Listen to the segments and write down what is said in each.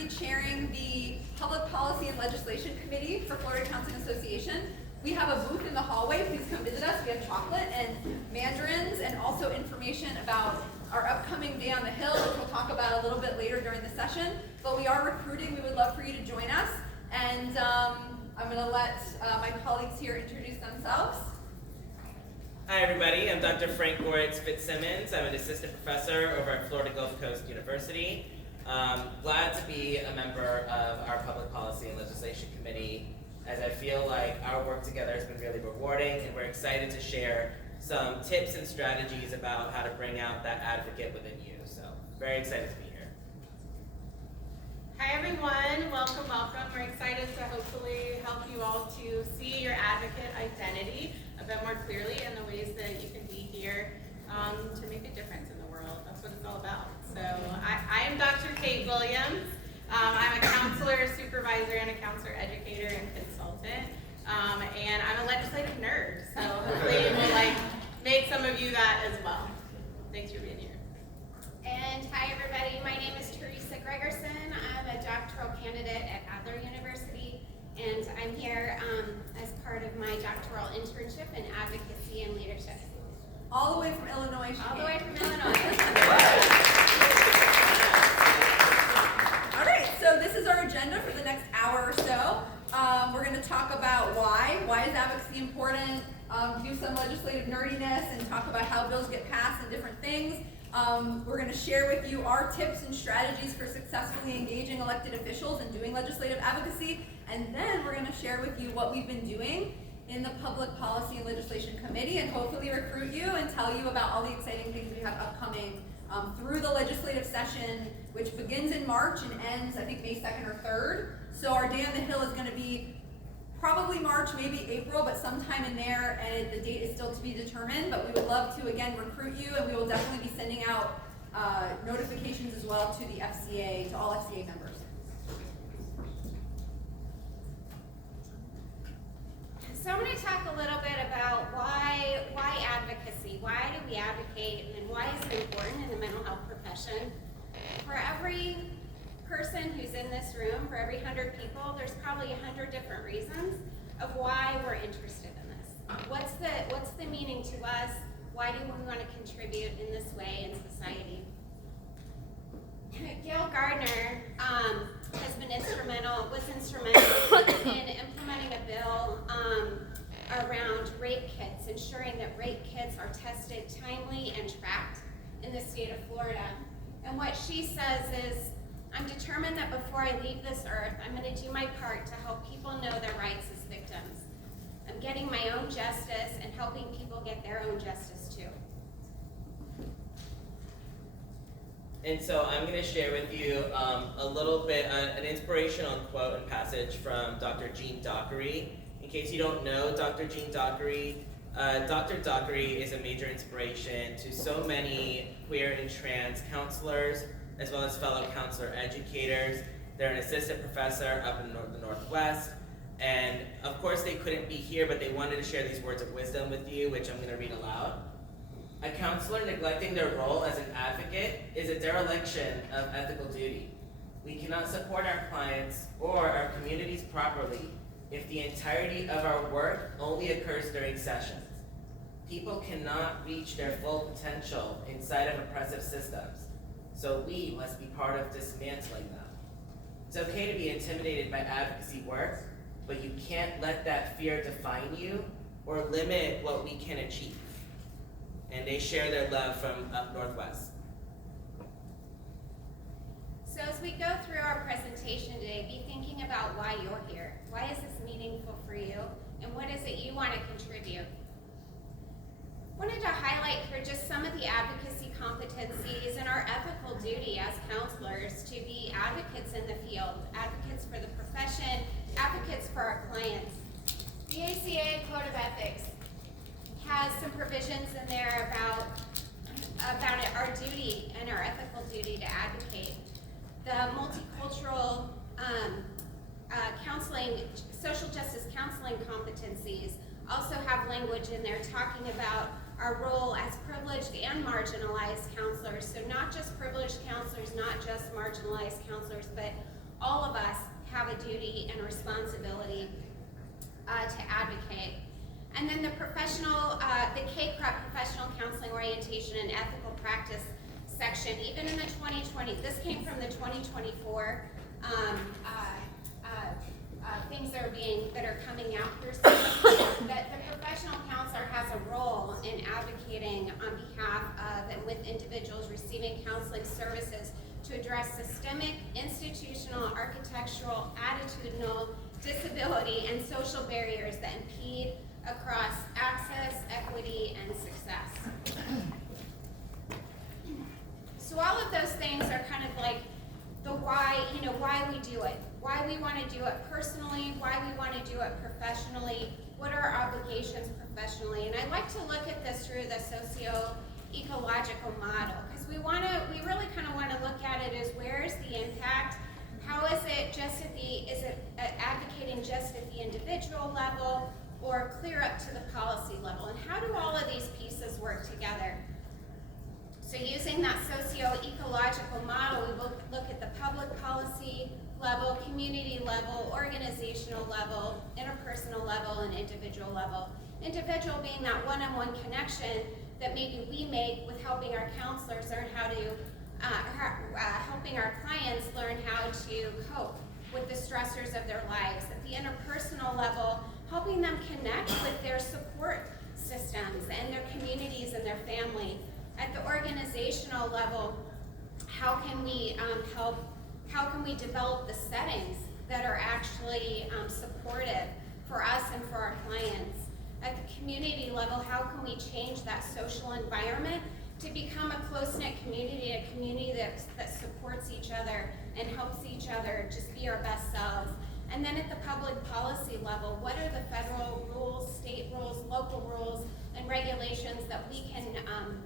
currently chairing the Public Policy and Legislation Committee for Florida Counseling Association. We have a booth in the hallway. Please come visit us. We have chocolate and mandarins and also information about our upcoming Day on the Hill, which we'll talk about a little bit later during the session. But we are recruiting. We would love for you to join us. And I'm going to let my colleagues here introduce themselves. Hi everybody, I'm Dr. Frank Goritz Fitzsimmons. I'm an assistant professor over at Florida Gulf Coast University. Glad to be a member of our Public Policy and Legislation Committee, as I feel like our work together has been really rewarding, and we're excited to share some tips and strategies about how to bring out that advocate within you. So, very excited to be here. Hi everyone, welcome. We're excited to hopefully help you all to see your advocate identity a bit more clearly and the ways that you can be here to make a difference in the world. That's what it's all about. So I am Dr. Kate Williams. I'm a counselor, supervisor, and a counselor educator and consultant. And I'm a legislative nerd. So hopefully we'll make some of you that as well. Thanks for being here. And hi everybody, my name is Teresa Gregerson. I'm a doctoral candidate at Adler University, and I'm here as part of my doctoral internship in advocacy and leadership. All the way from Illinois. All the way from Illinois. All right, so this is our agenda for the next hour or so. We're going to talk about why is advocacy important, do some legislative nerdiness, and talk about how bills get passed and different things. We're going to share with you our tips and strategies for successfully engaging elected officials and doing legislative advocacy, and then we're going to share with you what we've been doing in the Public Policy and Legislation Committee, and hopefully recruit you and tell you about all the exciting things we have upcoming through the legislative session, which begins in March and ends, I think, May 2nd or 3rd. So our Day on the Hill is going to be probably March, maybe April, but sometime in there, and the date is still to be determined. But we would love to, again, recruit you, and we will definitely be sending out notifications as well to the FCA, to all FCA members. So I'm going to talk a little bit about why advocacy. Why do we advocate, and why is it important in the mental health profession? For every person who's in this room, for every 100 people, there's probably 100 different reasons of why we're interested in this. What's the meaning to us? Why do we want to contribute in this way in society? Gail Gardner was instrumental in implementing a bill around rape kits, ensuring that rape kits are tested timely and tracked in the state of Florida. And what she says is, I'm determined that before I leave this earth, I'm going to do my part to help people know their rights as victims. I'm getting my own justice and helping people get their own justice too. And so I'm going to share with you a little bit, an inspirational quote and passage from Dr. Jean Dockery. In case you don't know Dr. Jean Dockery, Dr. Dockery is a major inspiration to so many queer and trans counselors, as well as fellow counselor educators. They're an assistant professor up in the Northwest. And of course they couldn't be here, but they wanted to share these words of wisdom with you, which I'm going to read aloud. A counselor neglecting their role as an advocate is a dereliction of ethical duty. We cannot support our clients or our communities properly if the entirety of our work only occurs during sessions. People cannot reach their full potential inside of oppressive systems, so we must be part of dismantling them. It's okay to be intimidated by advocacy work, but you can't let that fear define you or limit what we can achieve. And they share their love from up Northwest. So as we go through our presentation today, be thinking about why you're here. Why is this meaningful for you? And what is it you want to contribute? I wanted to highlight here just some of the advocacy competencies and our ethical duty as counselors to be advocates in the field, advocates for the profession, advocates for our clients. The ACA Code of Ethics has some provisions in there about our duty and our ethical duty to advocate. The multicultural counseling, social justice counseling competencies also have language in there talking about our role as privileged and marginalized counselors. So not just privileged counselors, not just marginalized counselors, but all of us have a duty and responsibility to advocate. And then the K-CREP professional counseling orientation and ethical practice section, even in the 2020, this came from the 2024 things that are coming out here soon, that the professional counselor has a role in advocating on behalf of and with individuals receiving counseling services to address systemic, institutional, architectural, attitudinal, disability, and social barriers that impede across access, equity, and success. So all of those things are kind of like the why, why we do it, why we want to do it personally, why we want to do it professionally, what are our obligations professionally. And I like to look at this through the socio-ecological model, because we really kind of want to look at it as where is the impact, how is it just is it advocating just at the individual level or clear up to the policy level, and how do all of these pieces work together? So using that socio-ecological model, we look at the public policy level, community level, organizational level, interpersonal level, and individual level. Individual being that one-on-one connection that maybe we make with helping our counselors learn how to, helping our clients learn how to cope with the stressors of their lives. At the interpersonal level, helping them connect with their support systems and their communities and their family. At the organizational level, how can we develop the settings that are actually supportive for us and for our clients? At the community level, how can we change that social environment to become a close-knit community, a community that supports each other and helps each other just be our best selves? And then at the public policy level, what are the federal rules, state rules, local rules, and regulations that we can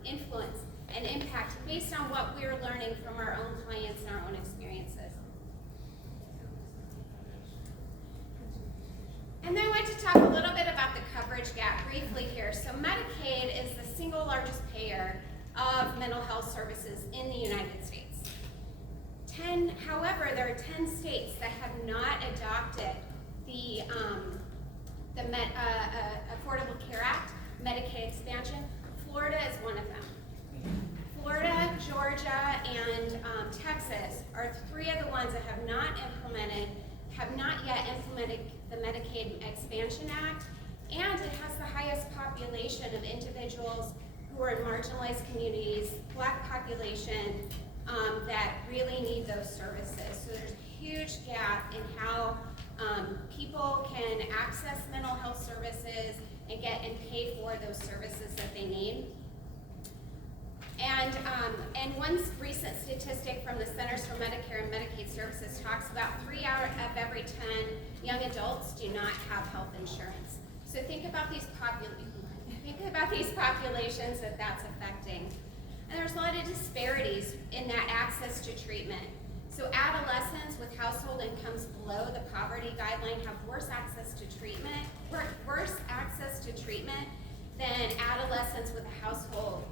influence and impact based on what we're learning from our own clients and our own experiences? And then I want to talk a little bit about the coverage gap briefly here. So Medicaid is the single largest payer of mental health services in the United States. However, there are 10 states that have not adopted the Affordable Care Act, Medicaid expansion. Florida is one of them. Florida, Georgia, and Texas are three of the ones that have not yet implemented the Medicaid Expansion Act, and it has the highest population of individuals who are in marginalized communities, Black population, that really need those services. So there's a huge gap in how people can access mental health services and get and pay for those services that they need. And one recent statistic from the Centers for Medicare and Medicaid Services talks about 3 out of every 10 young adults do not have health insurance. So think about these populations that's affecting. And there's a lot of disparities in that access to treatment. So adolescents with household incomes below the poverty guideline have worse access to treatment than adolescents with a household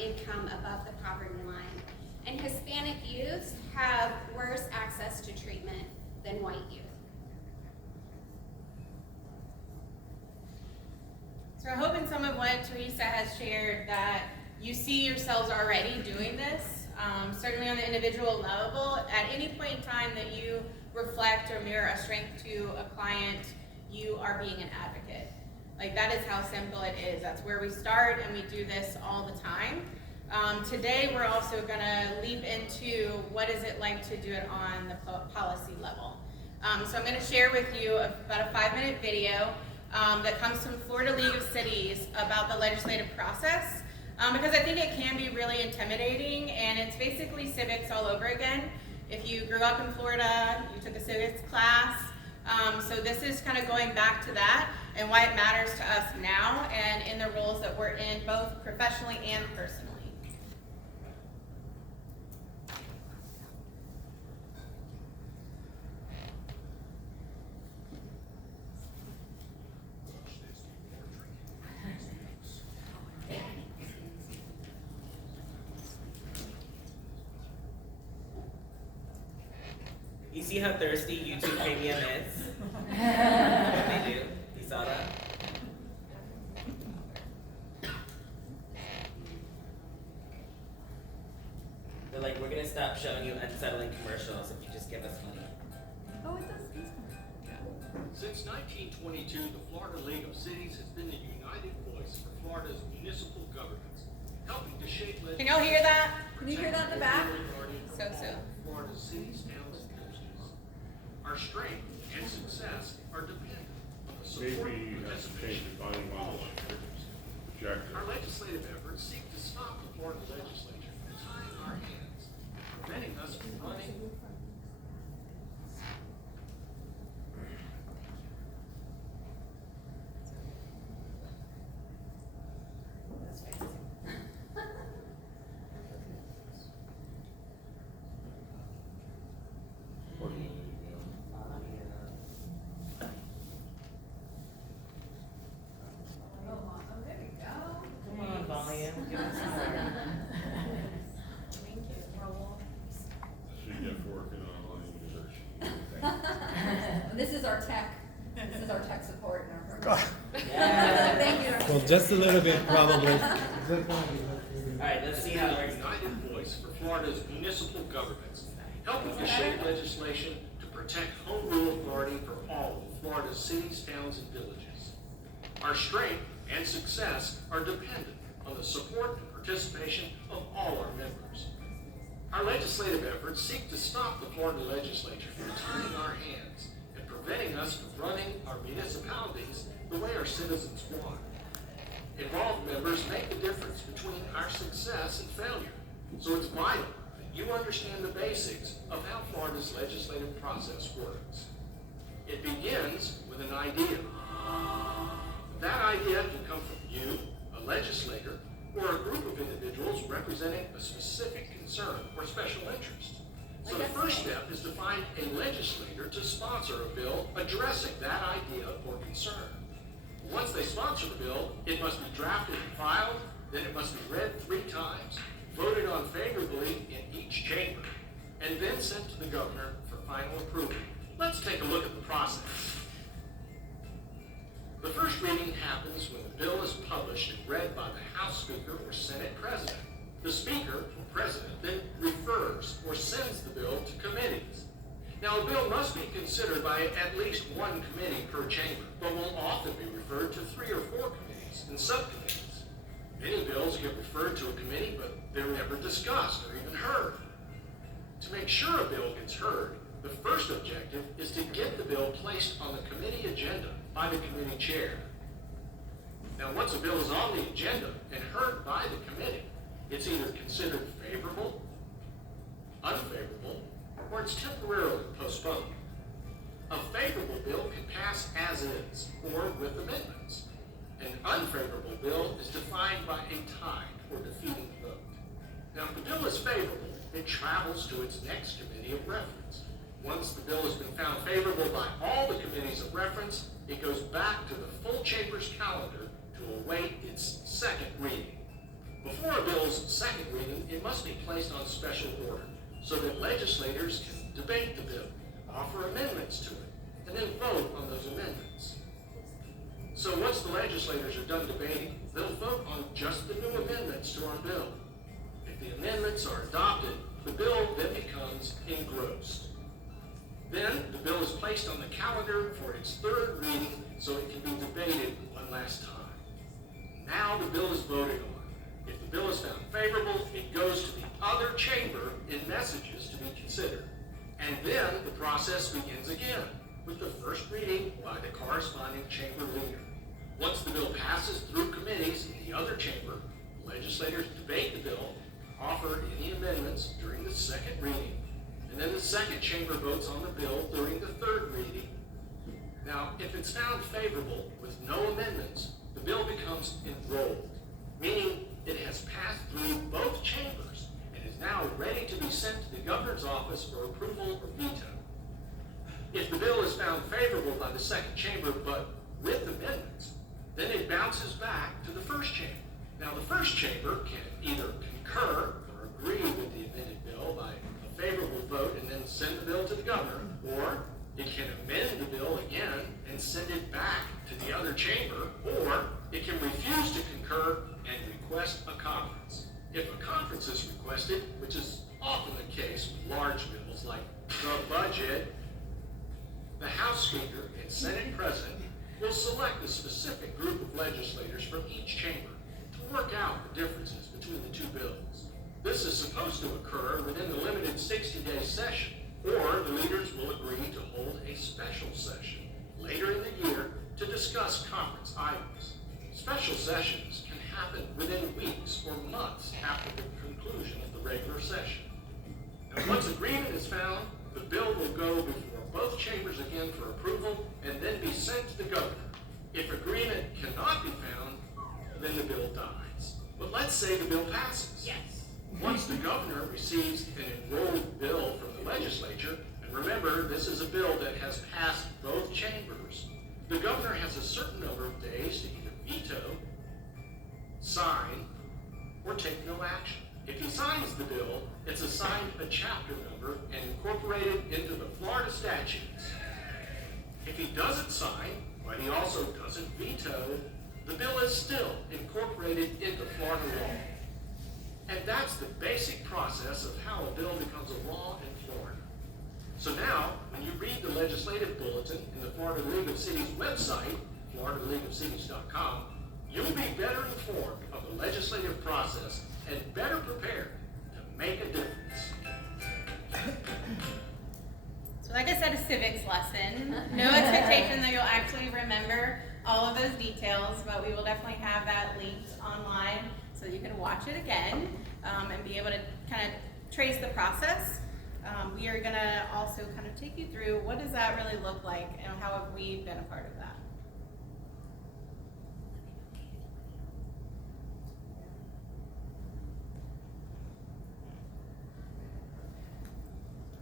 income above the poverty line. And Hispanic youths have worse access to treatment than white youth. So we're hoping some of what Teresa has shared that you see yourselves already doing this, certainly on the individual level. At any point in time that you reflect or mirror a strength to a client, you are being an advocate. Like, that is how simple it is. That's where we start, and we do this all the time. Today, we're also gonna leap into what is it like to do it on the policy level. So I'm gonna share with you about a 5-minute video that comes from Florida League of Cities about the legislative process, because I think it can be really intimidating, and it's basically civics all over again. If you grew up in Florida, you took a civics class, so this is kind of going back to that and why it matters to us now and in the roles that we're in, both professionally and personally. You see how thirsty YouTube Premium is? What they do? You saw that? They're like, we're gonna stop showing you unsettling commercials if you just give us money. Oh, it does. Since 1922, the Florida League of Cities has been the united voice for Florida's municipal governments, helping to shape Can y'all hear that? Can you hear that in the back? So. Florida's cities, towns, and villages. Our strength and success are dependent on the support Maybe and that's participation changed of the body all model. our members. Projector. Our legislative efforts seek to stop the Florida legislature from tying our hands, preventing us from running. What do you need, Oh, there we go. Come on, volume. Give us some more. She gets working on research. This is our tech. This is our tech support in our program. Yeah. Thank you. Well, just a little bit, probably. Alright, let's see how it A works. united voice for Florida's municipal governments, helping to shape legislation to protect home rule authority for all of Florida's cities, towns, and villages. Our strength and success are dependent on the support and participation of all our members. Our legislative efforts seek to stop the Florida legislature from tying our hands and preventing us from running our municipalities the way our citizens want. Involved members make the difference between our success and failure, so it's vital that you understand the basics of how Florida's legislative process works. It begins with an idea. That idea can come from you, a legislator, or a group of individuals representing a specific concern or special interest. So the first step is to find a legislator to sponsor a bill addressing that idea or concern. Once they sponsor the bill, it must be drafted and filed, then it must be read 3 times, voted on favorably in each chamber, and then sent to the governor for final approval. Let's take a look at the process. The first reading happens when the bill is published and read by the House Speaker or Senate President. The Speaker or President then refers or sends the bill to committees. Now, a bill must be considered by at least 1 committee per chamber, but will often be referred to 3 or 4 committees and subcommittees. Many bills get referred to a committee, but they're never discussed or even heard. To make sure a bill gets heard, the first objective is to get the bill placed on the committee agenda by the committee chair. Now, once a bill is on the agenda and heard by the committee, it's either considered favorable, unfavorable, or it's temporarily postponed. A favorable bill can pass as is or with amendments. An unfavorable bill is defined by a tie or defeating vote. Now, if the bill is favorable, it travels to its next committee of reference. Once the bill has been found favorable by all the committees of reference, it goes back to the full chamber's calendar to await its second reading. Before a bill's second reading, it must be placed on special order so that legislators can debate the bill, offer amendments to it, and then vote on those amendments. So once the legislators are done debating, they'll vote on just the new amendments to our bill. If the amendments are adopted, the bill then becomes engrossed. Then the bill is placed on the calendar for its third reading so it can be debated one last time. Now the bill is voted on. If the bill is found favorable, it goes to the other chamber in messages to be considered. And then the process begins again with the first reading by the corresponding chamber leader. Once the bill passes through committees in the other chamber, legislators debate the bill, offer any amendments during the second reading, and then the second chamber votes on the bill during the third reading. Now, if it's found favorable with no amendments, the bill becomes enrolled, meaning it has passed through both chambers and is now ready to be sent to the governor's office for approval or veto. If the bill is found favorable by the second chamber but with amendments, then it bounces back to the first chamber. Now, the first chamber can either concur or agree with the amended bill by a favorable vote and then send the bill to the governor, or it can amend the bill again and send it back to the other chamber, or it can refuse to concur and request a conference. If a conference is requested, which is often the case with large bills like the budget, the House Speaker and Senate President will select a specific group of legislators from each chamber to work out the differences between the two bills. This is supposed to occur within the limited 60-day session, or the leaders will agree to hold a special session later in the year to discuss conference items. Special sessions can happen within weeks or months after the conclusion of the regular session. Now, once agreement is found, the bill will go before both chambers again for approval and then be sent to the governor. If agreement cannot be found, then the bill dies. But let's say the bill passes. Yes. Once the governor receives an enrolled bill from the legislature, and remember, this is a bill that has passed both chambers, the governor has a certain number of days to either veto, sign, or take no action. If he signs the bill, it's assigned a chapter number and incorporated into the Florida statutes. If he doesn't sign, but he also doesn't veto, the bill is still incorporated into Florida law. And that's the basic process of how a bill becomes a law in Florida. So now, when you read the legislative bulletin in the Florida League of Cities website, floridaleagueofcities.com, you'll be better informed of the legislative process and better prepared to make a difference. So like I said, a civics lesson. No expectation that you'll actually remember all of those details, but we will definitely have that linked online so you can watch it again and be able to kind of trace the process. We are going to also kind of take you through what does that really look like and how have we been a part of that.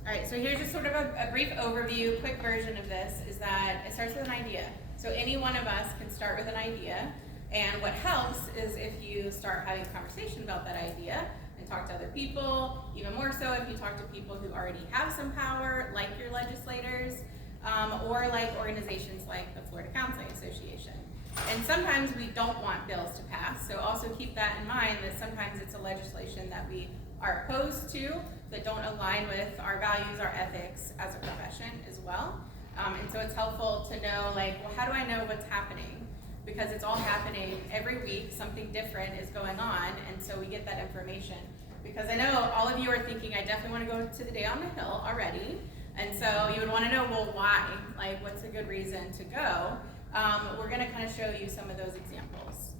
All right, so here's just sort of a brief overview, quick version of this, is that it starts with an idea. So any one of us can start with an idea, and what helps is if you start having a conversation about that idea and talk to other people, even more so if you talk to people who already have some power, like your legislators, or like organizations like the Florida Counseling Association. And sometimes we don't want bills to pass, so also keep that in mind that sometimes it's a legislation that we are opposed to, that don't align with our values, our ethics as a profession as well. And so it's helpful to know, like, well, how do I know what's happening? Because it's all happening every week, something different is going on, and so we get that information. Because I know all of you are thinking, I definitely want to go to the Day on the Hill already, and so you would want to know, well, why? Like, what's a good reason to go? We're going to kind of show you some of those examples.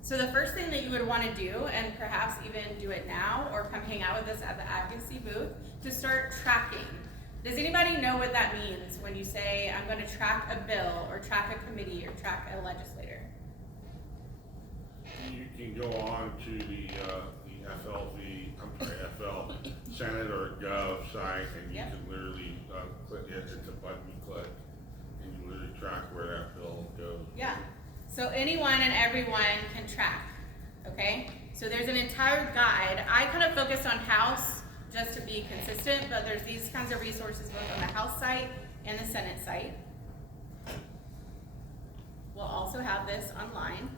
So the first thing that you would want to do, and perhaps even do it now, or come hang out with us at the advocacy booth, to start tracking. Does anybody know what that means when you say, I'm going to track a bill, or track a committee, or track a legislator? You can go on to the FL Senate or Gov site, and you Yep. can literally click it. It's a button you click, and you literally track where that bill goes. Yeah. So anyone and everyone can track, okay? So there's an entire guide. I kind of focus on House just to be consistent, but there's these kinds of resources both on the House site and the Senate site. We'll also have this online.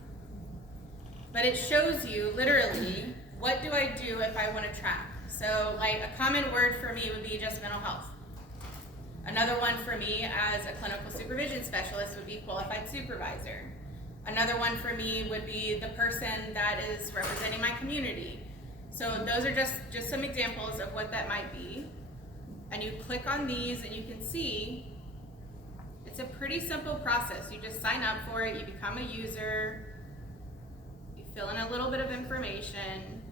But it shows you literally, what do I do if I want to track? So like a common word for me would be just mental health. Another one for me as a clinical supervision specialist would be qualified supervisor. Another one for me would be the person that is representing my community. So those are just some examples of what that might be. And you click on these and you can see it's a pretty simple process. You just sign up for it, you become a user, you fill in a little bit of information.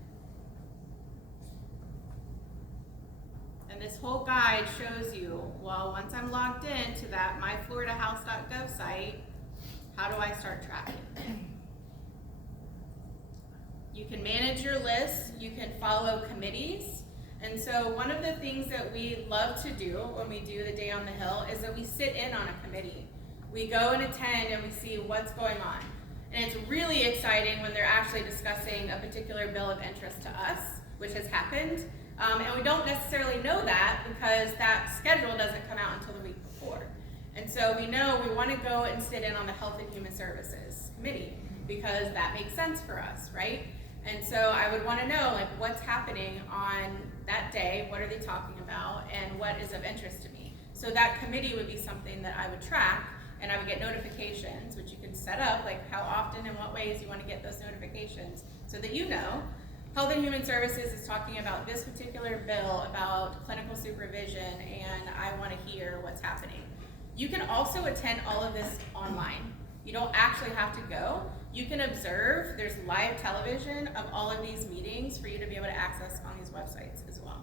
And this whole guide shows you, well, once I'm logged in to that myfloridahouse.gov site, how do I start tracking? You can manage your list, you can follow committees. And so one of the things that we love to do when we do the Day on the Hill is that we sit in on a committee. We go and attend and we see what's going on. And it's really exciting when they're actually discussing a particular bill of interest to us. which has happened. And we don't necessarily know that because that schedule doesn't come out until the week before. And so we know we want to go and sit in on the Health and Human Services Committee because that makes sense for us, right? And so I would want to know, like, what's happening on that day, what are they talking about, and what is of interest to me. So that committee would be something that I would track, and I would get notifications, which you can set up, like how often and what ways you want to get those notifications, so that you know Health and Human Services is talking about this particular bill about clinical supervision, and I want to hear what's happening. You can also attend all of this online. You don't actually have to go. You can observe. There's live television of all of these meetings for you to be able to access on these websites as well.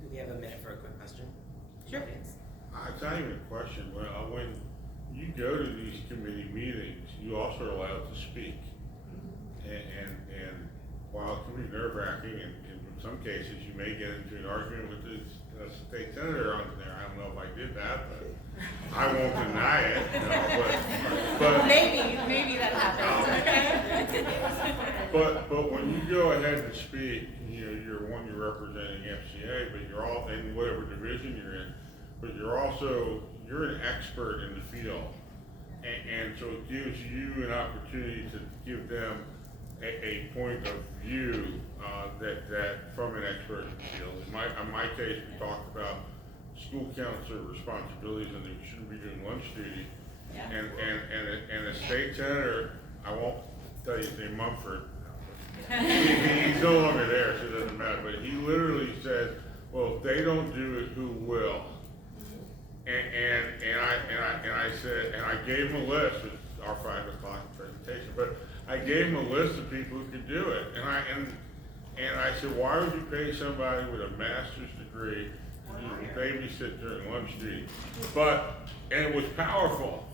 Do we have a minute for a quick question? Sure. Audience? It's not even a question. When you go to these committee meetings, you also are allowed to speak. And while it can be nerve-wracking, and in some cases you may get into an argument with the state senator on there. I don't know if I did that, but I won't deny it. But Maybe that happens. Okay. but when you go ahead and speak, you're representing FCA, but you're all in whatever division you're in. But you're an expert in the field, and so it gives you an opportunity to give them a point of view that from an expert in the field. In my case, we talked about school counselor responsibilities, and they shouldn't be doing lunch duty. Yeah. And a state senator, I won't tell you his name, Mumford. He's no longer there, so it doesn't matter. But he literally said, "Well, if they don't do it, who will?" And I said, and I gave him a list. It's our 5 o'clock presentation, but I gave him a list of people who could do it. And I said, why would you pay somebody with a master's degree to babysit during lunch duty? And it was powerful,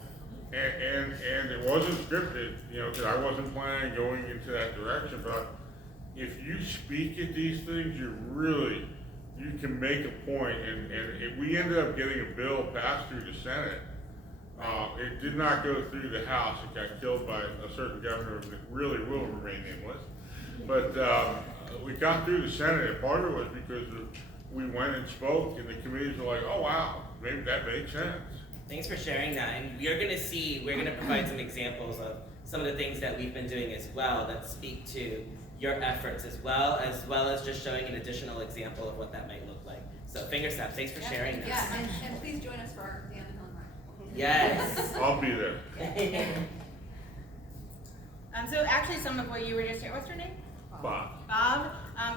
and it wasn't scripted, because I wasn't planning on going into that direction. But if you speak at these things, you can make a point, and we ended up getting a bill passed through the Senate. It did not go through the House. It got killed by a certain governor that really will remain nameless. But we got through the Senate, and part of it was because we went and spoke, and the committees were like, oh wow, maybe that makes sense. Thanks for sharing that. And we're going to provide some examples of some of the things that we've been doing as well that speak to your efforts as well as just showing an additional example of what that might look like. So finger snaps, thanks for sharing this. Yeah, and please join us for our Day on the Hill March. Yes. I'll be there. So actually some of what you were just sharing, what's your name? Bob. Bob,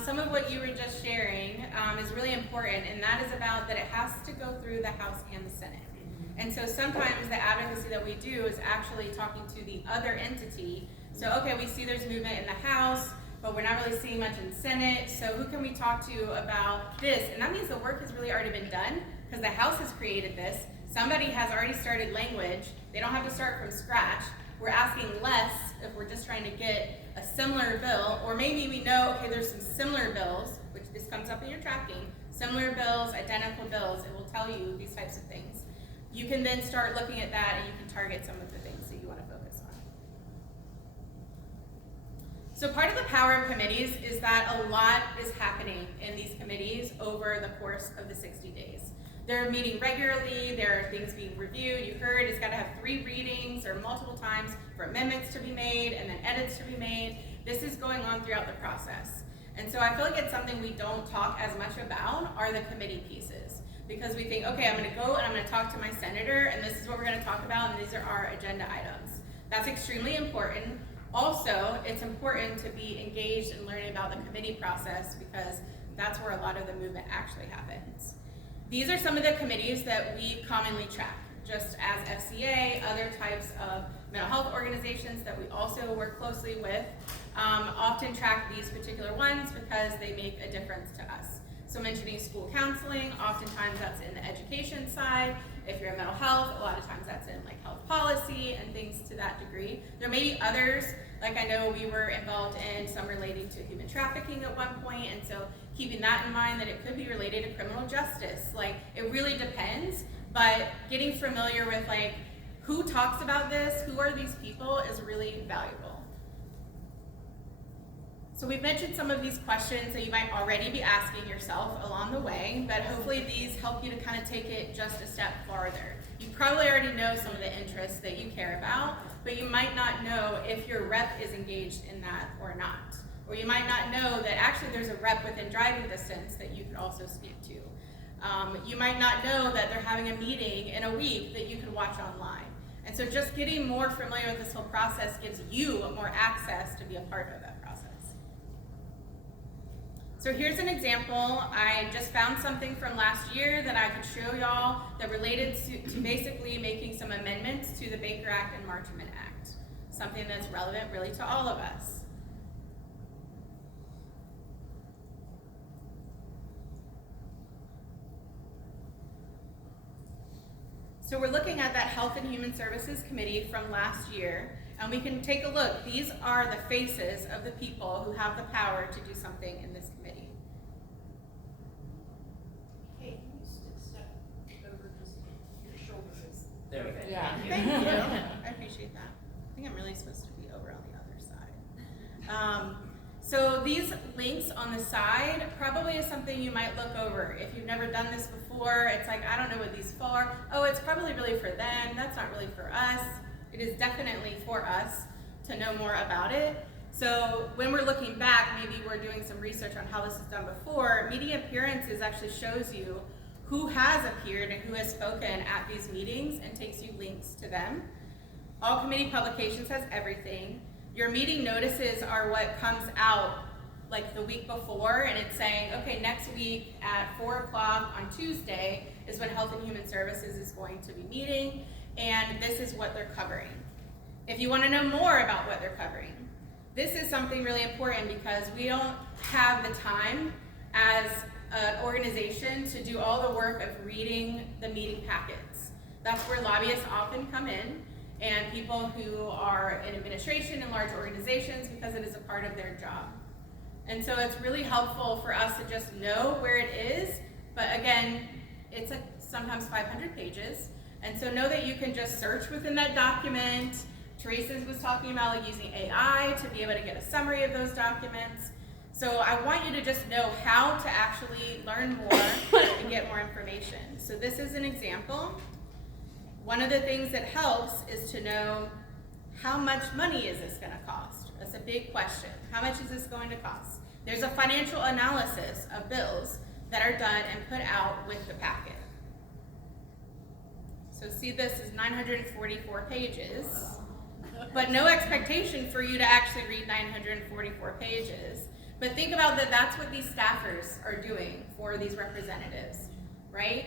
some of what you were just sharing is really important, and that is about that it has to go through the House and the Senate. And so sometimes the advocacy that we do is actually talking to the other entity. So, okay, we see there's movement in the House, but we're not really seeing much in Senate, so who can we talk to about this? And that means the work has really already been done, because the House has created this. Somebody has already started language. They don't have to start from scratch. We're asking less if we're just trying to get a similar bill, or maybe we know, okay, there's some similar bills, which this comes up in your tracking, similar bills, identical bills, it will tell you these types of things. You can then start looking at that, and you can target some of the things that you want to focus on. So part of the power of committees is that a lot is happening in these committees over the course of the 60 days. They're meeting regularly, there are things being reviewed. You heard it's got to have 3 readings or multiple times for amendments to be made and then edits to be made. This is going on throughout the process. And so I feel like it's something we don't talk as much about are the committee pieces. Because we think, okay, I'm going to go and I'm going to talk to my senator and this is what we're going to talk about and these are our agenda items. That's extremely important. Also, it's important to be engaged in learning about the committee process because that's where a lot of the movement actually happens. These are some of the committees that we commonly track, just as FCA, other types of mental health organizations that we also work closely with, often track these particular ones because they make a difference to us. So mentioning school counseling, oftentimes that's in the education side. If you're in mental health, a lot of times that's in like health policy and things to that degree. There may be others, like I know we were involved in some relating to human trafficking at one point, and so keeping that in mind that it could be related to criminal justice. Like it really depends, but getting familiar with like who talks about this, who are these people is really valuable. So we've mentioned some of these questions that you might already be asking yourself along the way, but hopefully these help you to kind of take it just a step farther. You probably already know some of the interests that you care about, but you might not know if your rep is engaged in that or not. Or you might not know that actually there's a rep within driving distance that you could also speak to. You might not know that they're having a meeting in a week that you could watch online. And so just getting more familiar with this whole process gives you more access to be a part of that process. So here's an example. I just found something from last year that I could show y'all that related to basically making some amendments to the Baker Act and Marchman Act. Something that's relevant really to all of us. So we're looking at that Health and Human Services Committee from last year, and we can take a look. These are the faces of the people who have the power to do something in this committee. Hey, can you step over because your shoulder is. There we go. Yeah. Thank you. I appreciate that. I think I'm really supposed to be over on the other side. So these links on the side probably is something you might look over. If you've never done this before, it's like, I don't know what these for. Oh, it's probably really for them. That's not really for us. It is definitely for us to know more about it. So when we're looking back, maybe we're doing some research on how this is done before. Media appearances actually shows you who has appeared and who has spoken at these meetings and takes you links to them. All committee publications has everything. Your meeting notices are what comes out like the week before, and it's saying, okay, next week at 4 o'clock on Tuesday is when Health and Human Services is going to be meeting, and this is what they're covering. If you want to know more about what they're covering, this is something really important because we don't have the time as an organization to do all the work of reading the meeting packets. That's where lobbyists often come in, and people who are in administration in large organizations because it is a part of their job. And so it's really helpful for us to just know where it is, but again, it's sometimes 500 pages, and so know that you can just search within that document. Teresa was talking about like using AI to be able to get a summary of those documents. So I want you to just know how to actually learn more and get more information. So this is an example. One of the things that helps is to know how much money is this going to cost? That's a big question. How much is this going to cost? There's a financial analysis of bills that are done and put out with the packet. So see, this is 944 pages, but no expectation for you to actually read 944 pages. But think about that, that's what these staffers are doing for these representatives, right?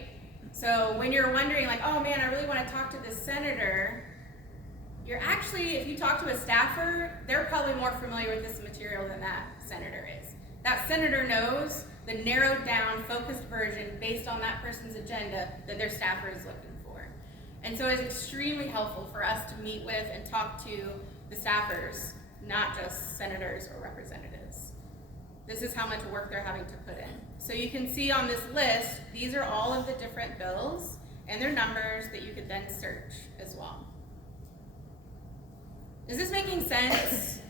So when you're wondering like, oh man, I really want to talk to this senator, you're actually, if you talk to a staffer, they're probably more familiar with this material than that senator is. That senator knows the narrowed down, focused version based on that person's agenda that their staffer is looking for. And so it's extremely helpful for us to meet with and talk to the staffers, not just senators or representatives. This is how much work they're having to put in. So you can see on this list, these are all of the different bills and their numbers that you could then search as well. Is this making sense?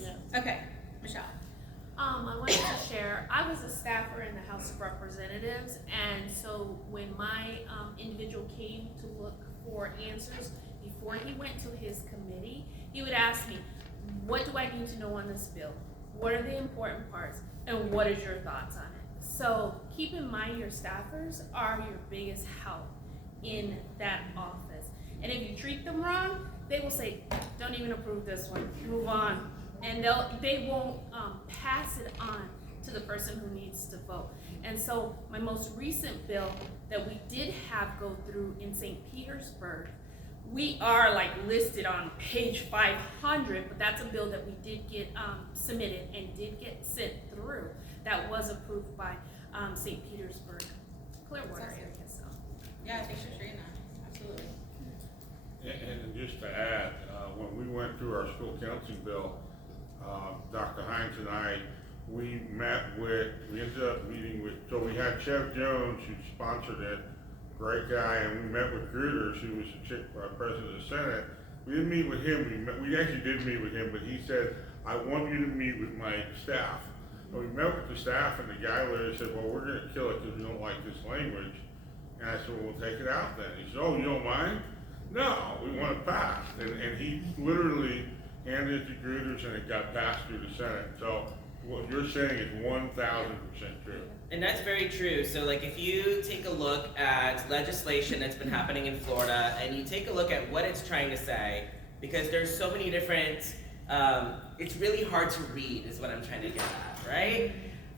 Yeah. Okay, Michelle. I wanted to share, I was a staffer in the House of Representatives, and so when my individual came to look for answers, before he went to his committee, he would ask me, what do I need to know on this bill? What are the important parts? And what is your thoughts on it? So keep in mind your staffers are your biggest help in that office. And if you treat them wrong, they will say, don't even approve this one, move on. And they won't pass it on to the person who needs to vote. And so my most recent bill that we did have go through in St. Petersburg, we are like listed on page 500, but that's a bill that we did get submitted and did get sent through that was approved by St. Petersburg, Clearwater area. So. Yeah, thanks for sharing that. Absolutely. And just to add, when we went through our school counseling bill, Dr. Hines and I, we ended up meeting with, so we had Chev Jones who sponsored it, great guy, and we met with Gruters, who was the president of the Senate. We didn't meet with him, we actually did meet with him, but he said, I want you to meet with my staff. And we met with the staff, and the guy literally said, well, we're gonna kill it because we don't like this language. And I said, well, we'll take it out then. He said, oh, you don't mind? No, we want it passed. And he literally handed it to Gruters, and it got passed through the Senate. So what you're saying is 1,000% true. And that's very true. So like if you take a look at legislation that's been happening in Florida and you take a look at what it's trying to say, because there's so many different, it's really hard to read is what I'm trying to get at, right?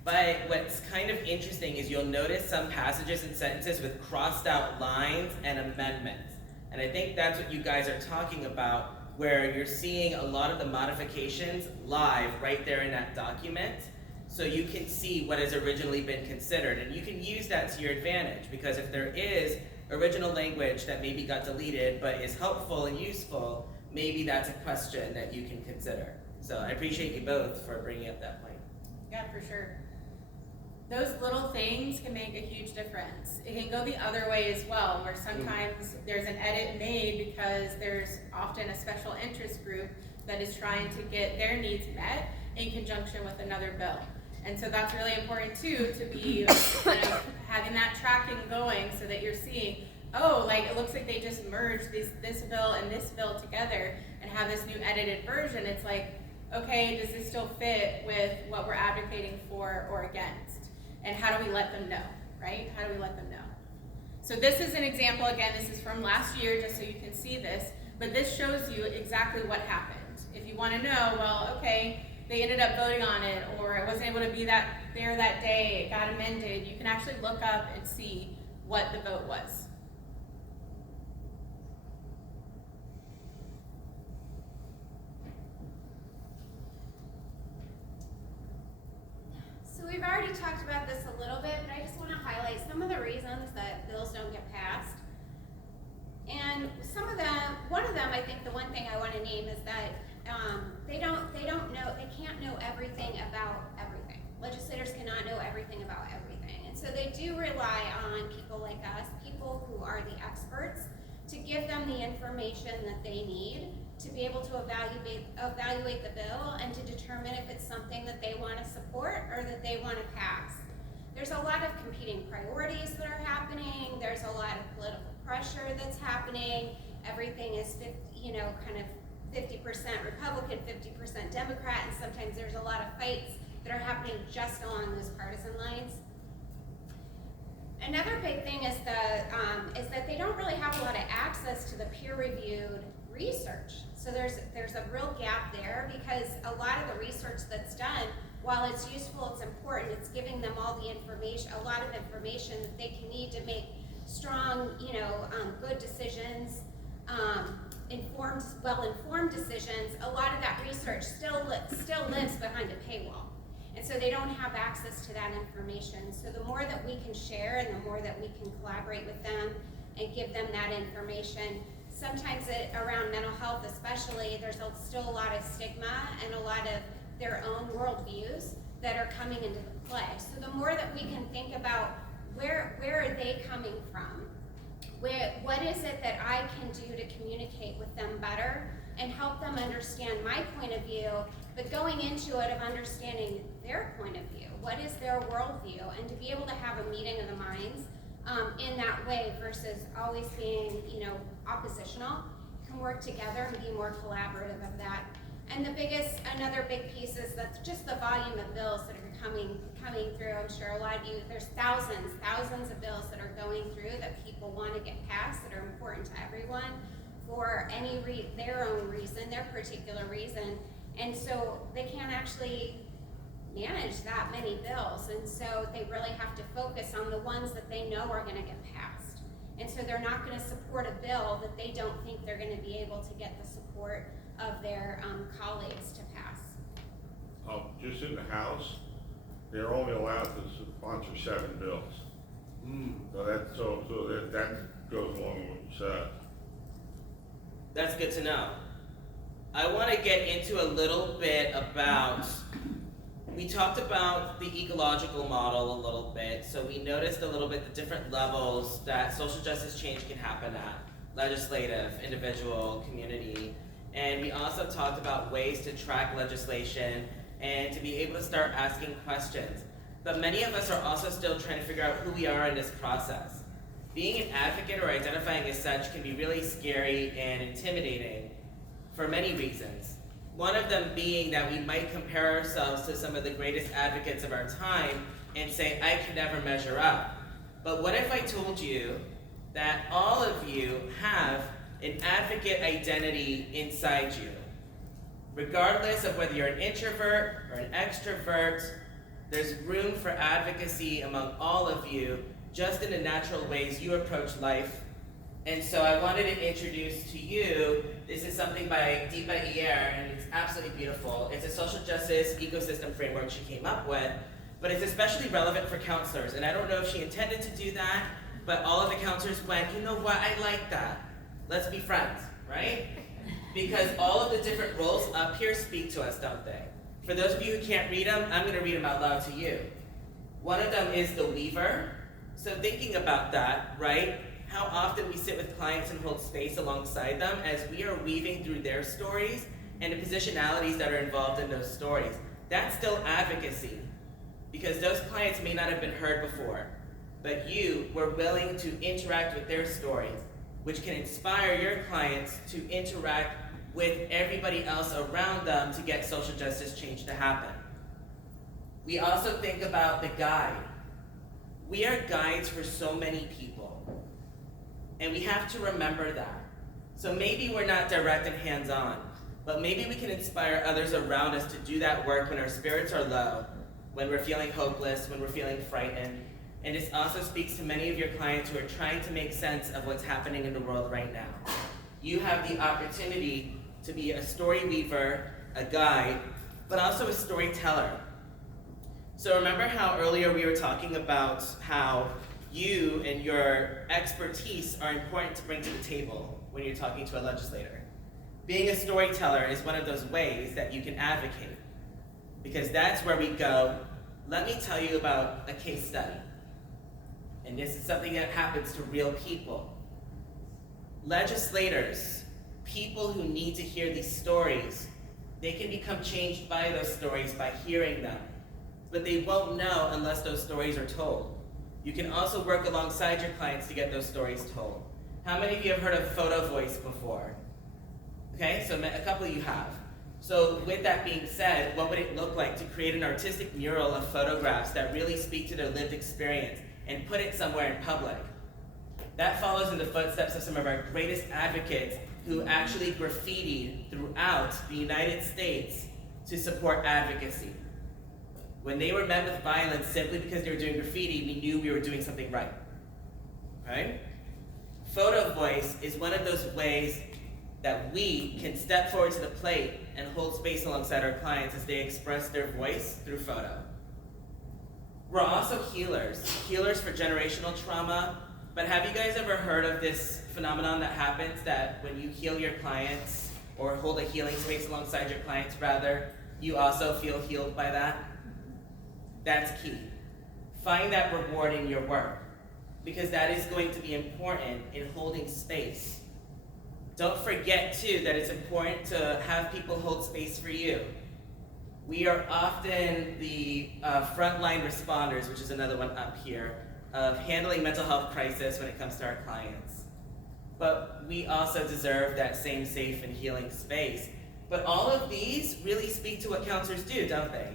But what's kind of interesting is you'll notice some passages and sentences with crossed out lines and amendments. And I think that's what you guys are talking about, where you're seeing a lot of the modifications live right there in that document. So you can see what has originally been considered, and you can use that to your advantage, because if there is original language that maybe got deleted but is helpful and useful, maybe that's a question that you can consider. So I appreciate you both for bringing up that point. Yeah, for sure. Those little things can make a huge difference. It can go the other way as well, where sometimes there's an edit made because there's often a special interest group that is trying to get their needs met in conjunction with another bill. And so that's really important too, to be kind of having that tracking going so that you're seeing, oh, like it looks like they just merged this bill and this bill together and have this new edited version. It's like, okay, does this still fit with what we're advocating for or against? And how do we let them know, right? How do we let them know? So this is an example, again, this is from last year, just so you can see this, but this shows you exactly what happened. If you want to know, well, okay, they ended up voting on it, or I wasn't able to be there that day, it got amended, you can actually look up and see what the vote was. So we've already talked about this a little bit, but I just want to highlight some of the reasons that bills don't get passed. And some of them, one of them, I think the one thing I want to name is that they can't know everything about everything. Legislators cannot know everything about everything. And so they do rely on people like us, people who are the experts, to give them the information that they need to be able to evaluate the bill and to determine if it's something that they want to support or that they want to pass. There's a lot of competing priorities that are happening. There's a lot of political pressure that's happening. Everything is, kind of 50% Republican, 50% Democrat, and sometimes there's a lot of fights that are happening just along those partisan lines. Another big thing is that they don't really have a lot of access to the peer-reviewed research. So there's a real gap there, because a lot of the research that's done, while it's useful, it's important, it's giving them all the information, a lot of information that they can need to make strong, good decisions, well-informed decisions. A lot of that research still lives behind a paywall. And so they don't have access to that information. So the more that we can share and the more that we can collaborate with them and give them that information, sometimes around mental health especially, there's still a lot of stigma and a lot of their own worldviews that are coming into play. So the more that we can think about where are they coming from, what is it that I can do to communicate with them better and help them understand my point of view, but going into it of understanding their point of view, what is their worldview, and to be able to have a meeting of the minds in that way versus always being, oppositional, can work together and be more collaborative of that. And another big piece is that's just the volume of bills that are coming through. I'm sure a lot of you, there's thousands of bills that are going through that people want to get passed, that are important to everyone for their own reason, their particular reason. And so they can't actually manage that many bills. And so they really have to focus on the ones that they know are going to get passed. And so they're not going to support a bill that they don't think they're going to be able to get the support of their colleagues to pass. Just in the House, they're only allowed to sponsor 7 bills. So that goes along with what you said. That's good to know. I want to get into a little bit about, we talked about the ecological model a little bit, so we noticed a little bit the different levels that social justice change can happen at, legislative, individual, community, And we also talked about ways to track legislation and to be able to start asking questions. But many of us are also still trying to figure out who we are in this process. Being an advocate or identifying as such can be really scary and intimidating for many reasons. One of them being that we might compare ourselves to some of the greatest advocates of our time and say, I can never measure up. But what if I told you that all of you have an advocate identity inside you? Regardless of whether you're an introvert or an extrovert, there's room for advocacy among all of you, just in the natural ways you approach life. And so I wanted to introduce to you, this is something by Deepa Iyer, and it's absolutely beautiful. It's a social justice ecosystem framework she came up with, but it's especially relevant for counselors. And I don't know if she intended to do that, but all of the counselors went, you know what, I like that. Let's be friends, right? Because all of the different roles up here speak to us, don't they? For those of you who can't read them, I'm gonna read them out loud to you. One of them is the weaver. So thinking about that, right? How often we sit with clients and hold space alongside them as we are weaving through their stories and the positionalities that are involved in those stories. That's still advocacy, because those clients may not have been heard before, but you were willing to interact with their stories, which can inspire your clients to interact with everybody else around them to get social justice change to happen. We also think about the guide. We are guides for so many people, and we have to remember that. So maybe we're not direct and hands-on, but maybe we can inspire others around us to do that work when our spirits are low, when we're feeling hopeless, when we're feeling frightened. And this also speaks to many of your clients who are trying to make sense of what's happening in the world right now. You have the opportunity to be a story weaver, a guide, but also a storyteller. So remember how earlier we were talking about how you and your expertise are important to bring to the table when you're talking to a legislator. Being a storyteller is one of those ways that you can advocate, because that's where we go, let me tell you about a case study. And this is something that happens to real people. Legislators, people who need to hear these stories, they can become changed by those stories by hearing them. But they won't know unless those stories are told. You can also work alongside your clients to get those stories told. How many of you have heard of photo voice before? Okay, so a couple of you have. So with that being said, what would it look like to create an artistic mural of photographs that really speak to their lived experience and put it somewhere in public? That follows in the footsteps of some of our greatest advocates who actually graffitied throughout the United States to support advocacy. When they were met with violence simply because they were doing graffiti, we knew we were doing something right. Right? Photo voice is one of those ways that we can step forward to the plate and hold space alongside our clients as they express their voice through photo. We're also healers for generational trauma. But have you guys ever heard of this phenomenon that happens that when you heal your clients, or hold a healing space alongside your clients rather, you also feel healed by that? That's key. Find that reward in your work, because that is going to be important in holding space. Don't forget too that it's important to have people hold space for you. We are often the frontline responders, which is another one up here, of handling mental health crisis when it comes to our clients. But we also deserve that same safe and healing space. But all of these really speak to what counselors do, don't they?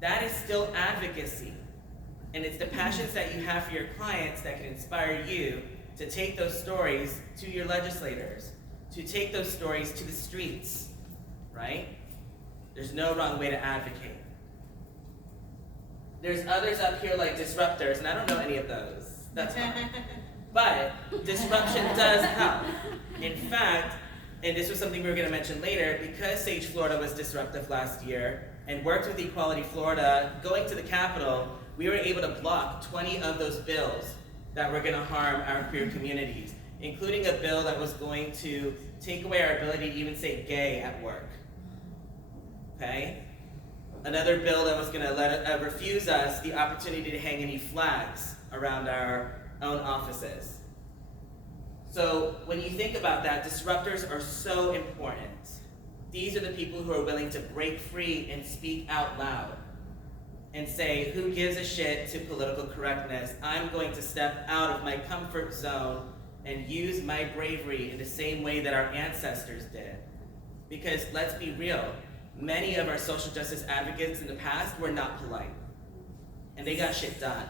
That is still advocacy. And it's the passions that you have for your clients that can inspire you to take those stories to your legislators, to take those stories to the streets, right? There's no wrong way to advocate. There's others up here like disruptors, and I don't know any of those. That's fine. But disruption does help. In fact, and this was something we were going to mention later, because Sage Florida was disruptive last year and worked with Equality Florida, going to the Capitol, we were able to block 20 of those bills that were going to harm our queer communities, including a bill that was going to take away our ability to even say gay at work. Okay? Another bill that was going to refuse us the opportunity to hang any flags around our own offices. So when you think about that, disruptors are so important. These are the people who are willing to break free and speak out loud and say, who gives a shit to political correctness? I'm going to step out of my comfort zone and use my bravery in the same way that our ancestors did. Because let's be real, many of our social justice advocates in the past were not polite. And they got shit done.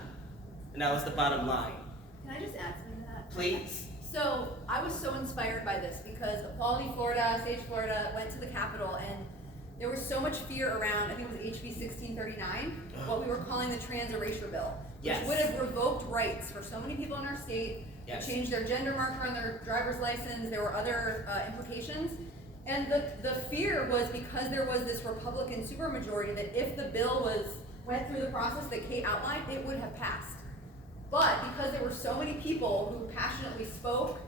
And that was the bottom line. Can I just add something to that? Please. So I was so inspired by this because Equality Florida, Stage Florida went to the Capitol, and there was so much fear around, I think it was HB 1639, what we were calling the trans erasure bill, which Yes. would have revoked rights for so many people in our state, Yes. to change their gender marker on their driver's license. There were other implications. And the fear was because there was this Republican supermajority that if the bill went through the process that Kate outlined, it would have passed. But because there were so many people who passionately spoke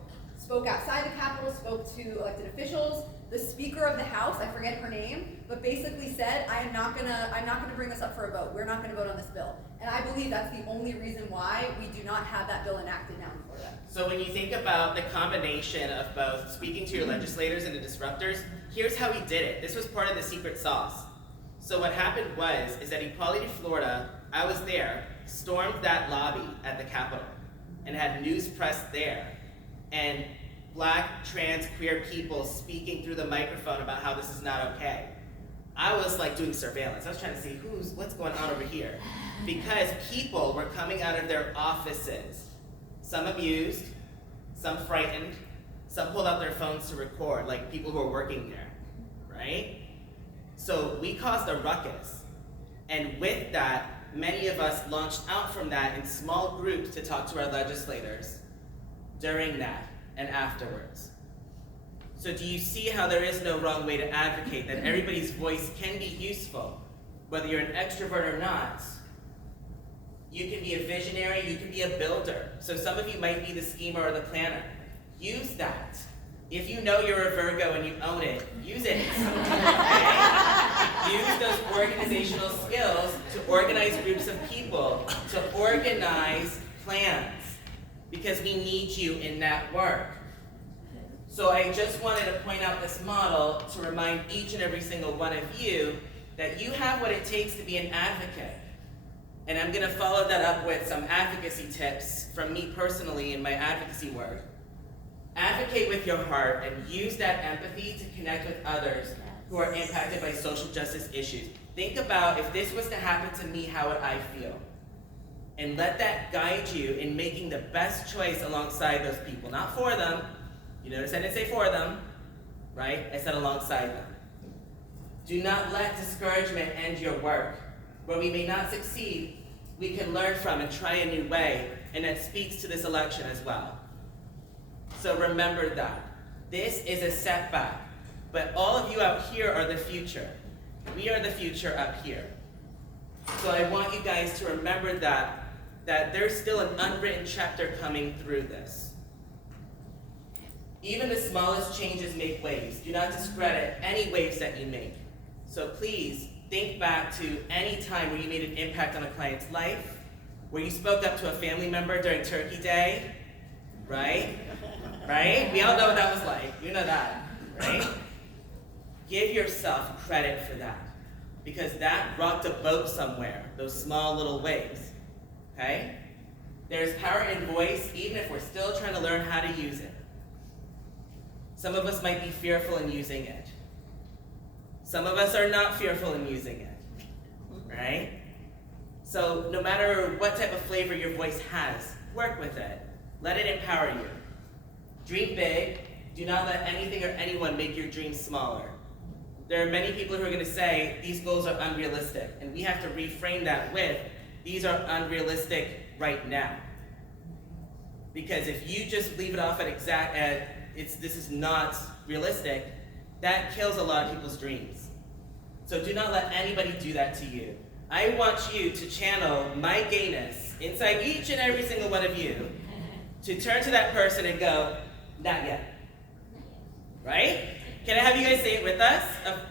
outside the Capitol, spoke to elected officials, the Speaker of the House, I forget her name, but basically said, I'm not gonna bring this up for a vote. We're not gonna vote on this bill. And I believe that's the only reason why we do not have that bill enacted now in Florida. So when you think about the combination of both speaking to your legislators and the disruptors, here's how we did it. This was part of the secret sauce. So what happened is that Equality Florida, I was there, stormed that lobby at the Capitol and had news press there. And Black, trans, queer people speaking through the microphone about how this is not okay. I was like doing surveillance. I was trying to see what's going on over here. Because people were coming out of their offices, some amused, some frightened, some pulled out their phones to record, like people who are working there, right? So we caused a ruckus. And with that, many of us launched out from that in small groups to talk to our legislators during that and afterwards. So do you see how there is no wrong way to advocate, that everybody's voice can be useful, whether you're an extrovert or not? You can be a visionary, you can be a builder. So some of you might be the schemer or the planner. Use that. If you know you're a Virgo and you own it, use it. Okay? Use those organizational skills to organize groups of people, to organize plans, because we need you in that work. So I just wanted to point out this model to remind each and every single one of you that you have what it takes to be an advocate. And I'm gonna follow that up with some advocacy tips from me personally in my advocacy work. Advocate with your heart and use that empathy to connect with others who are impacted by social justice issues. Think about, if this was to happen to me, how would I feel? And let that guide you in making the best choice alongside those people. Not for them. You notice I didn't say for them, right? I said alongside them. Do not let discouragement end your work. Where we may not succeed, we can learn from and try a new way, and that speaks to this election as well. So remember that. This is a setback, but all of you out here are the future. We are the future up here. So I want you guys to remember that there's still an unwritten chapter coming through this. Even the smallest changes make waves. Do not discredit any waves that you make. So please, think back to any time where you made an impact on a client's life, where you spoke up to a family member during Turkey Day, right? Right? We all know what that was like. You know that, right? Give yourself credit for that, because that rocked a boat somewhere, those small little waves, okay? There's power in voice, even if we're still trying to learn how to use it. Some of us might be fearful in using it. Some of us are not fearful in using it, right? So no matter what type of flavor your voice has, work with it. Let it empower you. Dream big. Do not let anything or anyone make your dreams smaller. There are many people who are going to say, these goals are unrealistic, and we have to reframe that with, these are unrealistic right now. Because if you just leave it off at this is not realistic, that kills a lot of people's dreams. So do not let anybody do that to you. I want you to channel my gayness inside each and every single one of you to turn to that person and go, not yet. Right? Can I have you guys say it with us?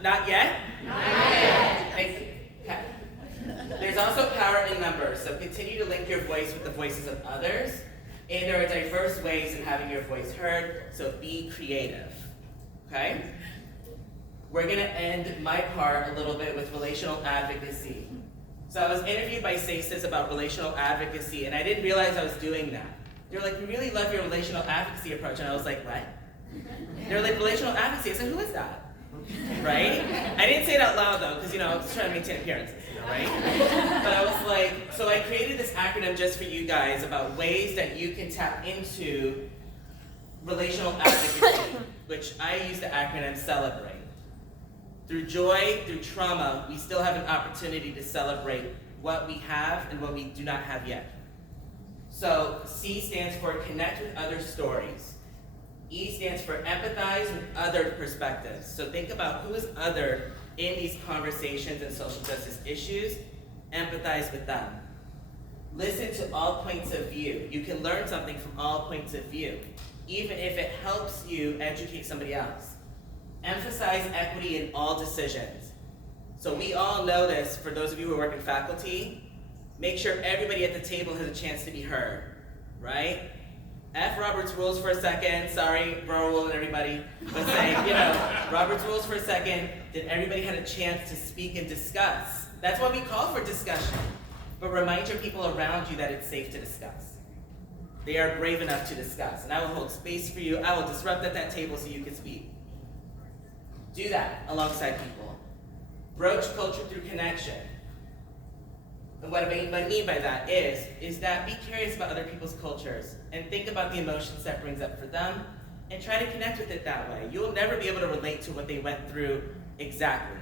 Not yet? Not yet. Thank you. Okay. There's also power in numbers, so continue to link your voice with the voices of others. And there are diverse ways in having your voice heard, so be creative, okay? We're gonna end my part a little bit with relational advocacy. So I was interviewed by SACES about relational advocacy, and I didn't realize I was doing that. They were like, we really love your relational advocacy approach, and I was like, what? They were like, relational advocacy. I said, who is that? Right? I didn't say it out loud though, because I was trying to maintain appearances, right? But I was like, so I created this acronym just for you guys about ways that you can tap into relational advocacy, which I use the acronym CELEBRATE. Through joy, through trauma, we still have an opportunity to celebrate what we have and what we do not have yet. So C stands for connect with other stories. E stands for empathize with other perspectives. So think about who is other in these conversations and social justice issues. Empathize with them. Listen to all points of view. You can learn something from all points of view, even if it helps you educate somebody else. Emphasize equity in all decisions. So we all know this, for those of you who work in faculty, make sure everybody at the table has a chance to be heard, right? F Robert's rules for a second, sorry, bro rule and everybody, but say, Robert's rules for a second, did everybody had a chance to speak and discuss? That's why we call for discussion. But remind your people around you that it's safe to discuss. They are brave enough to discuss, and I will hold space for you. I will disrupt at that table so you can speak. Do that alongside people. Broach culture through connection. And what I mean by that is that be curious about other people's cultures and think about the emotions that brings up for them and try to connect with it that way. You'll never be able to relate to what they went through exactly.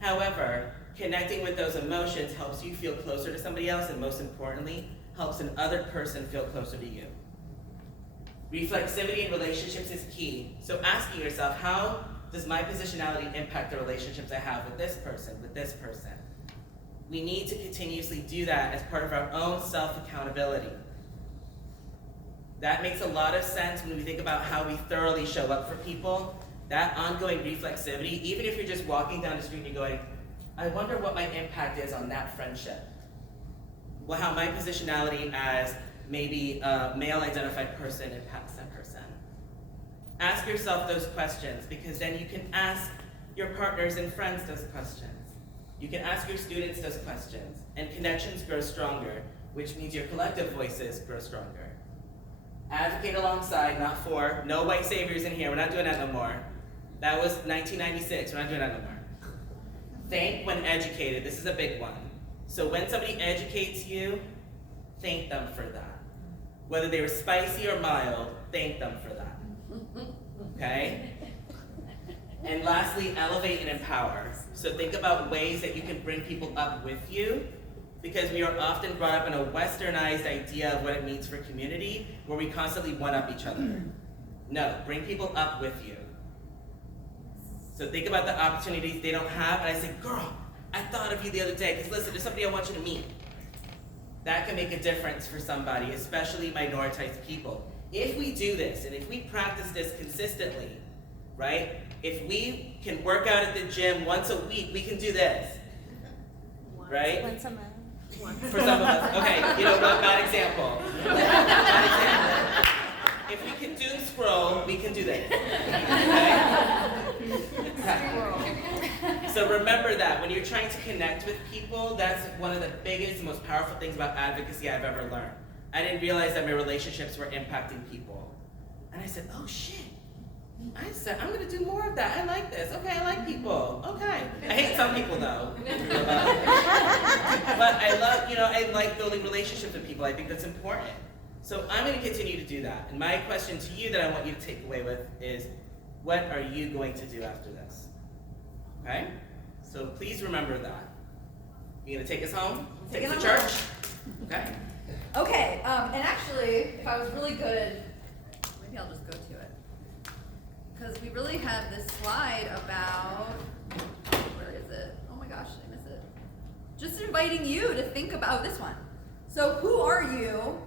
However, connecting with those emotions helps you feel closer to somebody else, and most importantly, helps another person feel closer to you. Reflexivity in relationships is key. So asking yourself, how does my positionality impact the relationships I have with this person, We need to continuously do that as part of our own self-accountability. That makes a lot of sense when we think about how we thoroughly show up for people. That ongoing reflexivity, even if you're just walking down the street and you're going, I wonder what my impact is on that friendship. Well, how my positionality as maybe a male-identified person impacts that person. Ask yourself those questions, because then you can ask your partners and friends those questions. You can ask your students those questions, and connections grow stronger, which means your collective voices grow stronger. Advocate alongside, not for. No white saviors in here, we're not doing that no more. That was 1996, we're not doing that no more. Thank when educated, this is a big one. So when somebody educates you, thank them for that. Whether they were spicy or mild, thank them for that. Okay? And lastly, elevate and empower. So think about ways that you can bring people up with you, because we are often brought up in a westernized idea of what it means for community, where we constantly one-up each other. No, bring people up with you. So think about the opportunities they don't have, and I say, girl, I thought of you the other day, because listen, there's somebody I want you to meet. That can make a difference for somebody, especially minoritized people. If we do this, and if we practice this consistently, right? If we can work out at the gym once a week, we can do this, right? Once a month. For some of us. Okay, you know what? Bad example. Bad example. If we can doom scroll, we can do this. Okay? So remember that when you're trying to connect with people, that's one of the biggest, most powerful things about advocacy I've ever learned. I didn't realize that my relationships were impacting people. And I said, oh shit. I said, I'm gonna do more of that. I like this. Okay, I like people. Okay. I hate some people though. But I love, I like building relationships with people. I think that's important. So I'm gonna continue to do that. And my question to you that I want you to take away with is, what are you going to do after this? Okay? So please remember that. You gonna take us home? Take us to church? Okay. Okay, and actually, if I was really good, maybe I'll just go to it. Because we really have this slide about, where is it? Oh my gosh, I miss it. Just inviting you to think about this one. So who are you?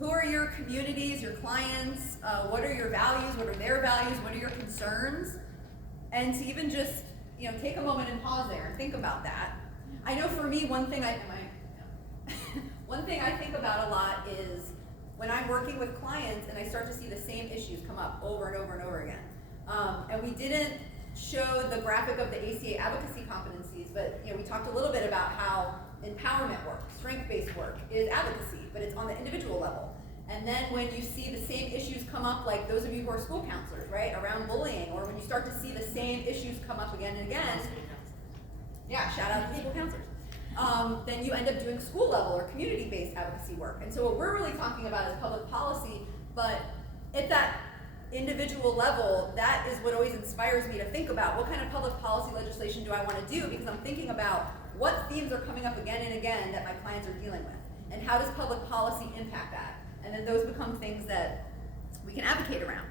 Who are your communities, your clients? What are your values? What are their values? What are your concerns? And to even just, take a moment and pause there and think about that. I know for me, one thing I think about a lot is when I'm working with clients and I start to see the same issues come up over and over and over again. And we didn't show the graphic of the ACA advocacy competencies, but we talked a little bit about how empowerment work, strength-based work is advocacy, but it's on the individual level. And then when you see the same issues come up, like those of you who are school counselors, right, around bullying, or when you start to see the same issues come up again and again, yeah, shout out to school counselors, then you end up doing school level or community-based advocacy work. And so what we're really talking about is public policy, but at that individual level, that is what always inspires me to think about what kind of public policy legislation do I want to do, because I'm thinking about what themes are coming up again and again that my clients are dealing with, and how does public policy impact that? And then those become things that we can advocate around.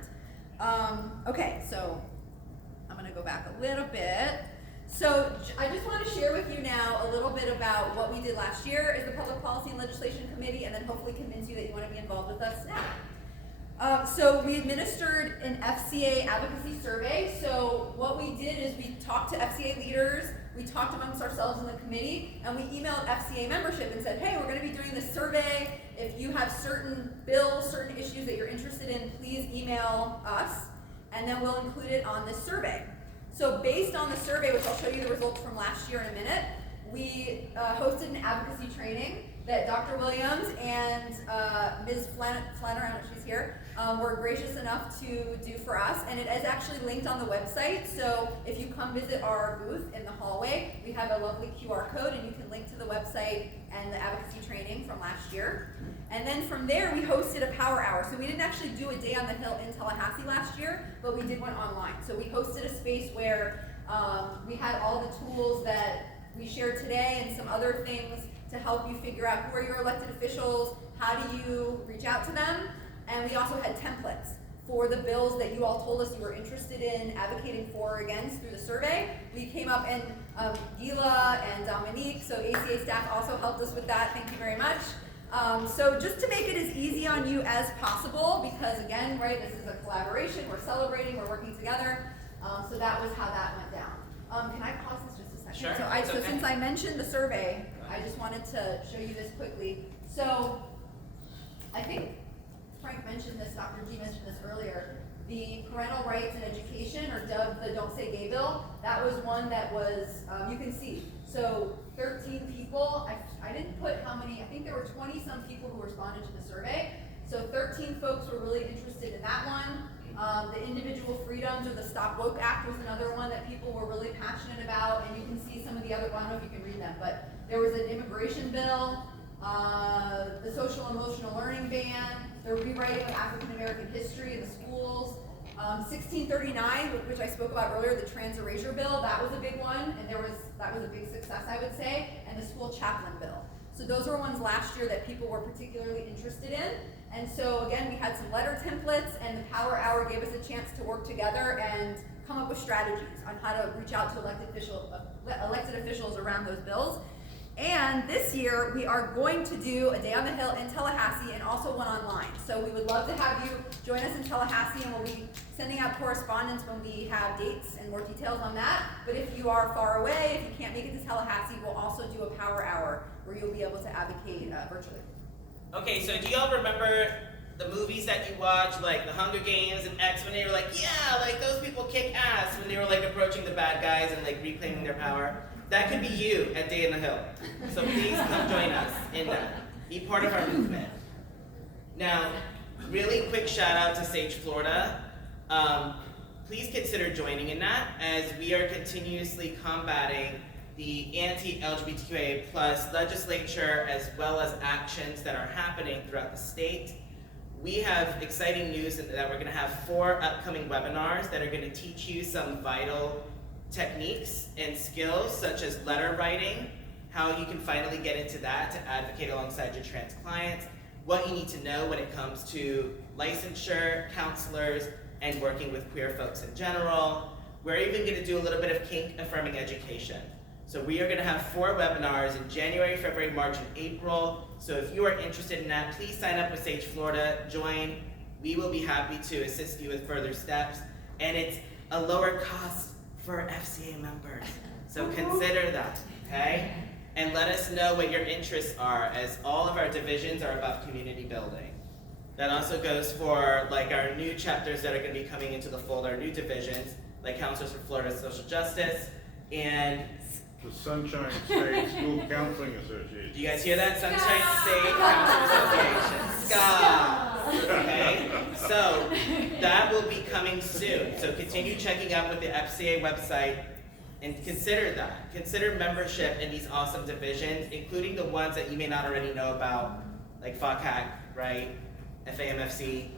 Okay, so I'm gonna go back a little bit. So I just want to share with you now a little bit about what we did last year as the Public Policy and Legislation Committee, and then hopefully convince you that you want to be involved with us now. So we administered an FCA advocacy survey. So what we did is we talked to FCA leaders, we talked amongst ourselves in the committee, and we emailed FCA membership and said, hey, we're going to be doing this survey. If you have certain bills, certain issues that you're interested in, please email us, and then we'll include it on this survey. So based on the survey, which I'll show you the results from last year in a minute, we hosted an advocacy training that Dr. Williams and Ms. Flannery, I don't know if she's here, were gracious enough to do for us. And it is actually linked on the website. So if you come visit our booth in the hallway, we have a lovely QR code and you can link to the website and the advocacy training from last year. And then from there, we hosted a power hour. So we didn't actually do a day on the Hill in Tallahassee last year, but we did one online. So we hosted a space where we had all the tools that we shared today and some other things to help you figure out who are your elected officials, how do you reach out to them, and we also had templates for the bills that you all told us you were interested in advocating for or against through the survey. We came up, and Gila and Dominique, so ACA staff also helped us with that, thank you very much. So just to make it as easy on you as possible, because again, right, this is a collaboration, we're celebrating, we're working together, so that was how that went down. Can I pause this just a second? Sure. So since I mentioned the survey, I just wanted to show you this quickly. So I think Frank mentioned this, Dr. G mentioned this earlier, the Parental Rights in Education, or dubbed the Don't Say Gay Bill, that was one that was, you can see, so 13 people, I didn't put how many, I think there were 20 some people who responded to the survey, so 13 folks were really interested in that one. The Individual Freedoms, or the Stop Woke Act, was another one that people were really passionate about, and you can see some of the other, well, I don't know if you can read them, but there was an immigration bill, the social emotional learning ban, the rewriting of African American history in the schools, 1639, which I spoke about earlier, the trans erasure bill, that was a big one, and that was a big success, I would say, and the school chaplain bill. So those were ones last year that people were particularly interested in. And so again, we had some letter templates, and the Power Hour gave us a chance to work together and come up with strategies on how to reach out to elected officials around those bills. And this year, we are going to do a Day on the Hill in Tallahassee and also one online. So we would love to have you join us in Tallahassee, and we'll be sending out correspondence when we have dates and more details on that. But if you are far away, if you can't make it to Tallahassee, we'll also do a Power Hour where you'll be able to advocate virtually. Okay, so do y'all remember the movies that you watched, like The Hunger Games and X, when they were like, yeah, like those people kick ass, when they were like approaching the bad guys and like reclaiming their power? That could be you at Day in the Hill. So please come join us in that. Be part of our movement. Now, really quick shout out to Sage, Florida. Please consider joining in that, as we are continuously combating the anti-LGBTQIA+ legislature, as well as actions that are happening throughout the state. We have exciting news that we're gonna have 4 upcoming webinars that are gonna teach you some vital techniques and skills, such as letter writing, how you can finally get into that to advocate alongside your trans clients, what you need to know when it comes to licensure, counselors, and working with queer folks in general. We're even gonna do a little bit of kink affirming education. So we are gonna have 4 webinars in January, February, March, and April. So if you are interested in that, please sign up with Sage Florida, join. We will be happy to assist you with further steps. And it's a lower cost for FCA members. So consider that, okay? And let us know what your interests are, as all of our divisions are about community building. That also goes for like our new chapters that are going to be coming into the fold, our new divisions, like Counselors for Florida Social Justice, and The Sunshine State School Counseling Association. do you guys hear that? Sunshine State Counseling Association. Ska. Okay? So that will be coming soon. So continue checking out with the FCA website and consider that. Consider membership in these awesome divisions, including the ones that you may not already know about, like FOCAC, right? FAMFC.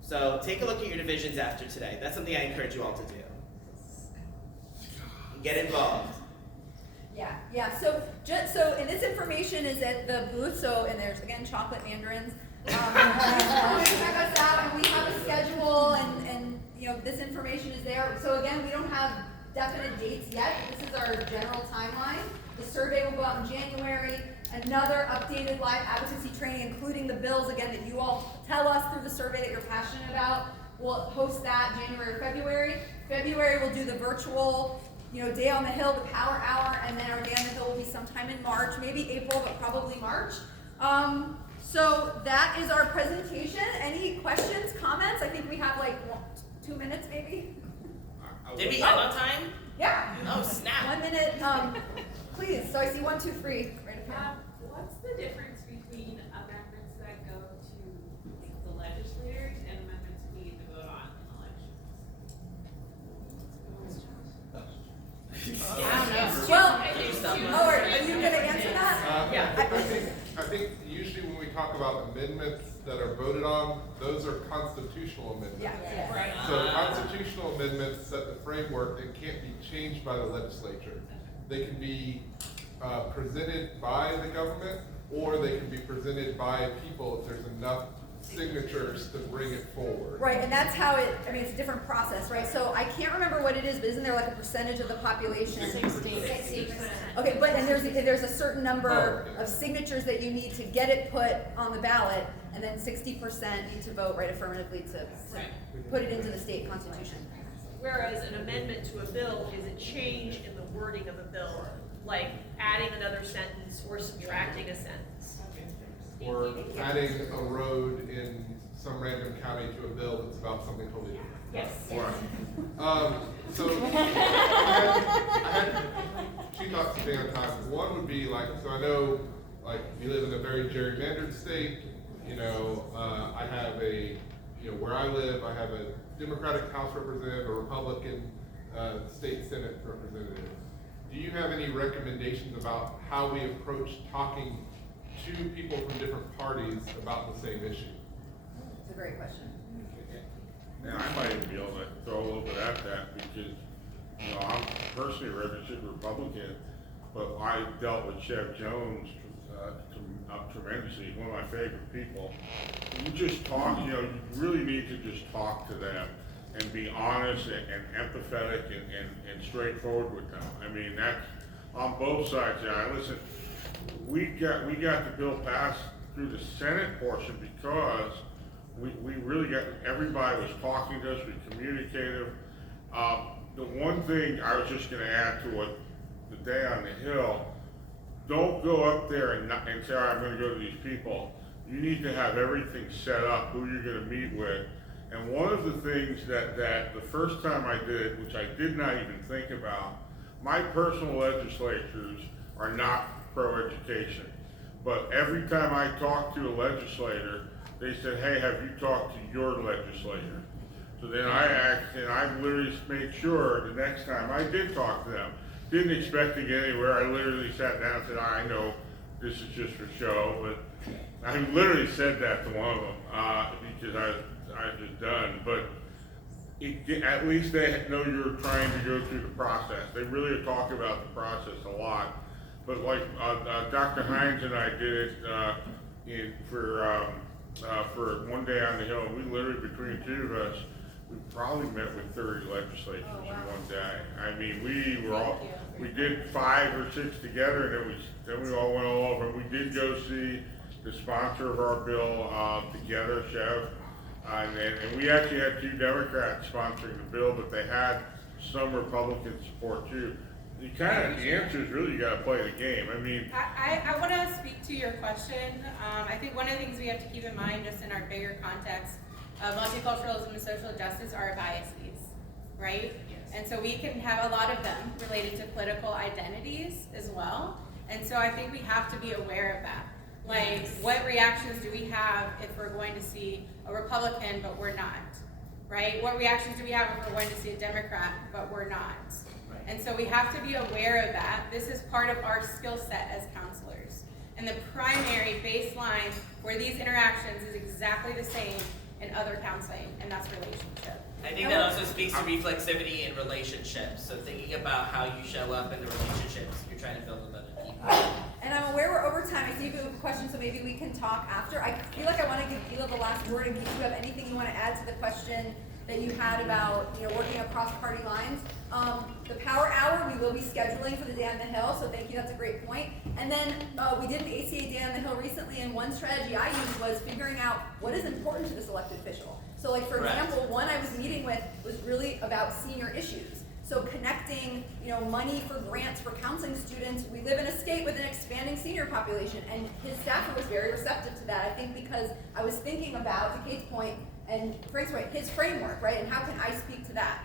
So take a look at your divisions after today. That's something I encourage you all to do. Get involved. Yeah. So and this information is at the booth. So, and there's again chocolate mandarins. Check us out, and we have a schedule, and this information is there. So again, we don't have definite dates yet. This is our general timeline. The survey will go out in January. Another updated live advocacy training, including the bills again that you all tell us through the survey that you're passionate about. We'll host that January or February. February we'll do the virtual, Day on the Hill, the Power Hour, and then our Day on the Hill will be sometime in March, maybe April, but probably March. So that is our presentation. Any questions, comments? I think we have like 2 minutes maybe. Did we end on time? Yeah. Oh, snap. 1 minute. Please. So I see 1, 2, 3. Right up here. What's the difference between amendments that go to the legislators and amendments we need to vote on in elections? Well, Oh, are you going to answer that? I think usually when we talk about amendments that are voted on, those are constitutional amendments. Yeah. Right. So constitutional amendments set the framework and can't be changed by the legislature. They can be presented by the government, or they can be presented by people if there's enough signatures to bring it forward. Right, and that's how it's a different process, right? So I can't remember what it is, but isn't there like a percentage of the population? 60%. Okay, but and there's a certain number Oh, okay. of signatures that you need to get it put on the ballot, and then 60% need to vote right affirmatively to put it into the state constitution. Whereas an amendment to a bill is a change in the wording of a bill, like adding another sentence or subtracting a sentence. Or adding a road in some random county to a bill that's about something totally different. Yes. Right. So I had 2 thoughts today on time. One would be like, so I know like you live in a very gerrymandered state. I have where I live, I have a Democratic House representative, a Republican state Senate representative. Do you have any recommendations about how we approach talking to people from different parties about the same issue? It's a great question. And I might even be able to throw a little bit at that because, I'm personally a registered Republican, but I dealt with Chev Jones tremendously. He's one of my favorite people. You just talk, you really need to just talk to them and be honest and empathetic and straightforward with them. I mean, that's on both sides. Listen, we got the bill passed through the Senate portion because we really got, everybody was talking to us, we communicated. The one thing I was just gonna add to what the Day on the Hill, don't go up there and say, all right, I'm gonna go to these people. You need to have everything set up, who you're gonna meet with. And one of the things that the first time I did it, which I did not even think about, my personal legislators are not pro-education. But every time I talked to a legislator, they said, hey, have you talked to your legislator? So then I asked, and I literally made sure the next time I did talk to them, didn't expect to get anywhere. I literally sat down and said, I know this is just for show, but I literally said that to one of them because I was just done. But at least they know you're trying to go through the process. They really talk about the process a lot. But like Dr. Hines and I did it for one day on the Hill. We literally, between the 2 of us, we probably met with 30 legislators in one day. I mean, we did 5 or 6 together, and then we all went all over. We did go see the sponsor of our bill together, Chev, and we actually had 2 Democrats sponsoring the bill, but they had some Republican support too. the answer is really you gotta play the game. I mean, I want to speak to your question. I think one of the things we have to keep in mind, just in our bigger context of multiculturalism and social justice, are biases, right? Yes. And so we can have a lot of them related to political identities as well. And so I think we have to be aware of that. Like, what reactions do we have if we're going to see a Republican but we're not, right? What reactions do we have if we're going to see a Democrat but we're not? Right. And so we have to be aware of that. This is part of our skill set as counselors. And the primary baseline for these interactions is exactly the same in other counseling, and that's relationship. I think that also speaks to reflexivity in relationships. So thinking about how you show up in the relationships you're trying to build with other people. And I'm aware we're over time. I see you have a question, so maybe we can talk after. I feel like I want to give Gila the last word in case you have anything you want to add to the question that you had about working across party lines. The Power Hour we will be scheduling for the Day on the Hill, so thank you. That's a great point. And then we did an ACA Day on the Hill recently, and one strategy I used was figuring out what is important to this elected official. So, like for example, one I was meeting with was really about senior issues. So connecting, money for grants for counseling students. We live in a state with an expanding senior population, and his staffer was very receptive to that. I think because I was thinking about, to Kate's point and Frank's point, his framework, right? And how can I speak to that?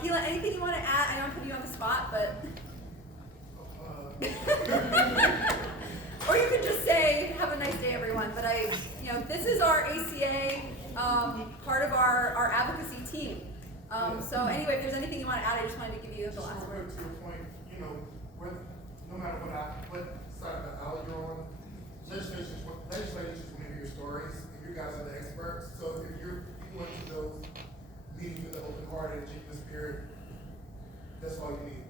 Keela, anything you want to add? I know I'm putting you on the spot, but. Or you can just say, have a nice day, everyone. But this is our ACA, part of our advocacy team. So anyway, if there's anything you want to add, I just wanted to give you the last word. To your point, no matter what side of the aisle you're on, legislators want to hear your stories, and you guys are the experts. So if you went to those meetings with the open heart and genuine spirit, that's all you need.